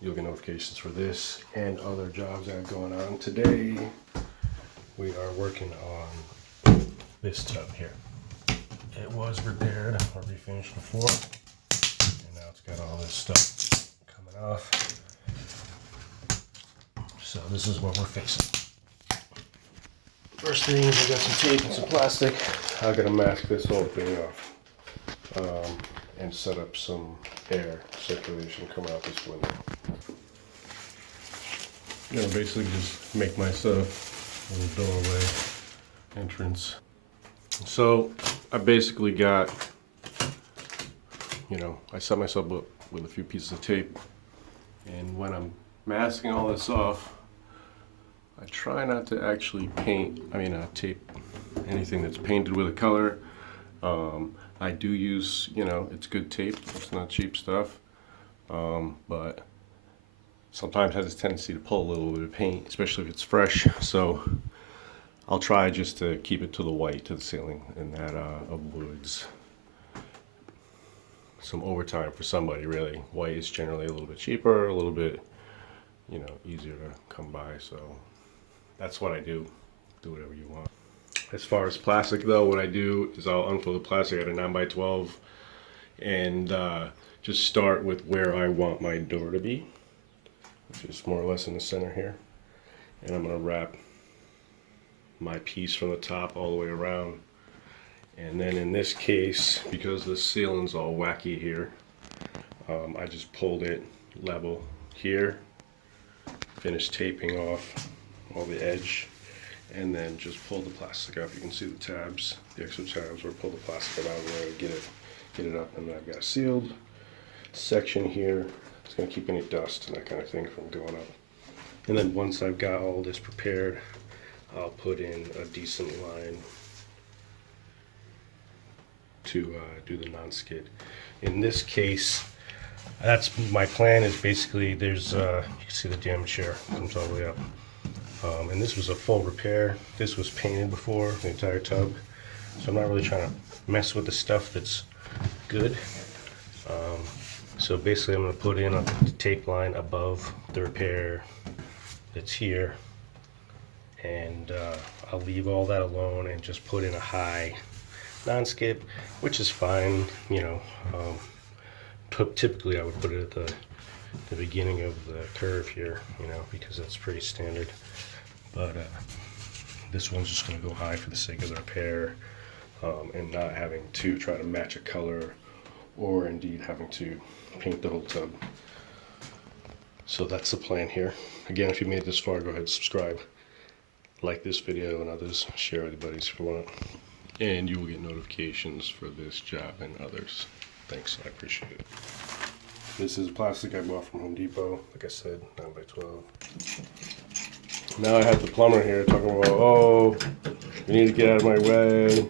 you'll get notifications for this and other jobs I have going on. Today, we are working on this tub here. It was repaired or refinished before, and now it's got all this stuff coming off. So this is what we're fixing. First thing is I got some tape and some plastic. I gotta mask this whole thing off and set up some air circulation coming out this window. I'm gonna basically just make myself a little doorway entrance. So I basically got, I set myself up with a few pieces of tape, and when I'm masking all this off, I try not to actually tape anything that's painted with a color. I do use, it's good tape, it's not cheap stuff, but sometimes it has a tendency to pull a little bit of paint, especially if it's fresh, so I'll try just to keep it to the white, to the ceiling, and that of woods. Some overtime for somebody, really. White is generally a little bit cheaper, a little bit, easier to come by, so that's what I do. Do whatever you want. As far as plastic though, what I do is I'll unfold the plastic at a 9x12 and just start with where I want my door to be, which is more or less in the center here. And I'm gonna wrap my piece from the top all the way around. And then in this case, because the ceiling's all wacky here, I just pulled it level here, finished taping off all the edge, and then just pull the plastic up. You can see the tabs, the extra tabs, or pull the plastic out of there to get it up. And then I've got a sealed section here. It's gonna keep any dust and that kind of thing from going up. And then once I've got all this prepared, I'll put in a decent line to do the non-skid. In this case, that's my plan. Is basically there's you can see the damage here comes all the way up. And this was a full repair. This was painted before, the entire tub. So I'm not really trying to mess with the stuff that's good. So basically I'm going to put in a tape line above the repair that's here. And I'll leave all that alone and just put in a high non-skid, which is fine. Typically I would put it at the beginning of the curve here, because that's pretty standard. But this one's just going to go high for the sake of the repair, and not having to try to match a color or indeed having to paint the whole tub. So that's the plan here. Again, if you made it this far, go ahead and subscribe, like this video and others, share with your buddies if you want, and you will get notifications for this job and others. Thanks, I appreciate it. This is plastic I bought from Home Depot, like I said, 9x12. Now I have the plumber here talking about, oh, you need to get out of my way.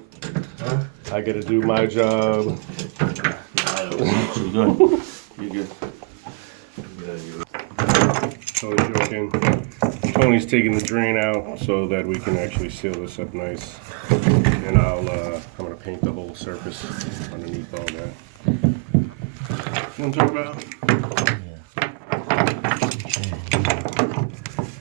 Huh? I gotta do my job. I don't know. You're good. You're good. Totally joking. Tony's taking the drain out so that we can actually seal this up nice. And I'm gonna paint the whole surface underneath all that. You know what I'm talking about?